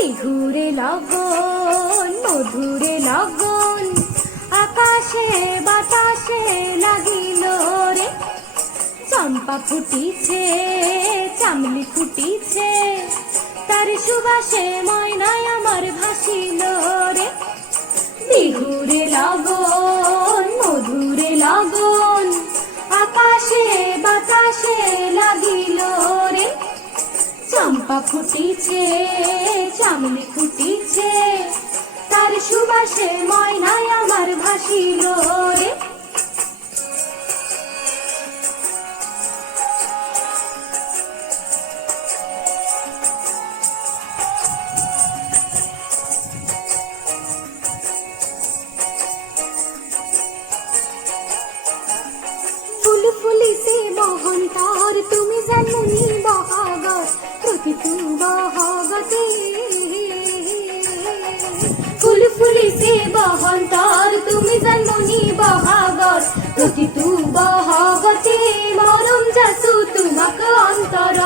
বিহুরে লগন মধুরে লগন আকাশে বাতাসে লাগিল রে। চম্পা ফুটিছে চামলি ফুটিছে তার সুবাসে ময়নায় আমার ভাসিল রে। বিহুরে লগন মধুরে লগন আকাশে বাতাসে লাগিল রে। চম্পা ফুটিছে চামলি ফুটিছে তার সুবাসে ময়নায় আমার ভাসিল রে। ফুল ফুলিছে বহন্তার তুমি জানুনি বহাগত প্রতিতু বহাগতে। ফুল ফুলিছে বহন্তার তুমি জানুনি বহাগত প্রতিতু বহাগতে। মরম যাসু তোমাক অন্তর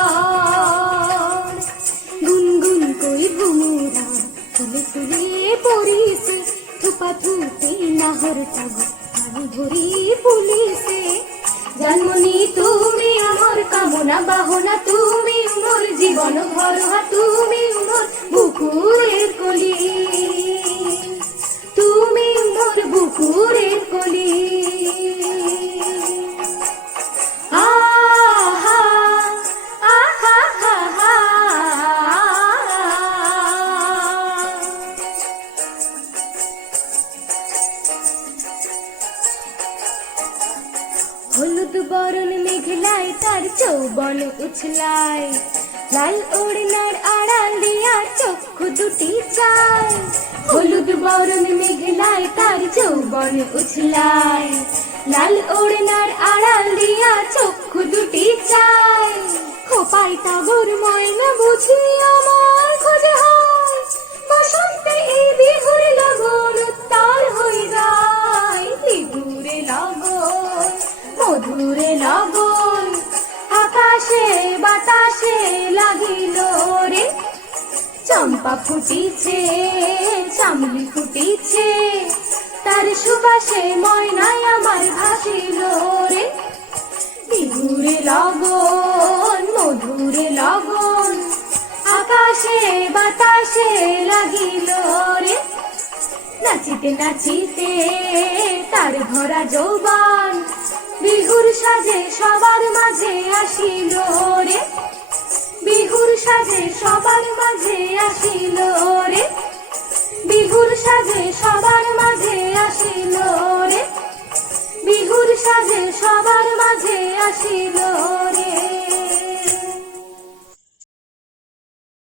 গুনগুন কই ভুমুরা ফুলে ফুলে পড়িছে থুপা থুপে নাহর তব আমি ভরি পুলিশে। জন্মনি তুমি আমার কামনা বাহনা তুমি মোর জীবন ভরহা তুমি মোর বুকুরের কলি তুমি মোর বুকুরের কলি। আহা আহা হা হা হলুদ বরণ মেঘলায় তার যৌবন উছলায় লাল ওড়নার আড়াল দিয়া চক্ষু দুটি চায়। হলুদ বরণ মেঘলায় তার যৌবন উছলায় লাল ওড়নার আড়াল দিয়া চক্ষু দুটি চায়। খোপায় টাগর ময়না বুঝি আমার খোঁজে হয় বসন্তে এই বিহুর লগন উত্তাল হয়ে যায়। বিহুরে লগন মধুরে লগন আকাশে বাতাসে লাগিল রে। চম্পা ফুটিছে চামলি ফুটিছে তার সুবাসে ময়নায় আমার ভাসিল রে। বিহুরে লগন মধুরে লগন আকাশে বাতাসে লাগিল রে। নাচিতে নাচিতে তার ভরা যৌবন বিহুর সাজে সবার মাঝে আসিল রে। বিহুর সাজে সবার মাঝে আসিল রে। বিহুর সাজে সবার মাঝে আসিল রে। বিহুর সাজে সবার মাঝে আসিল রে।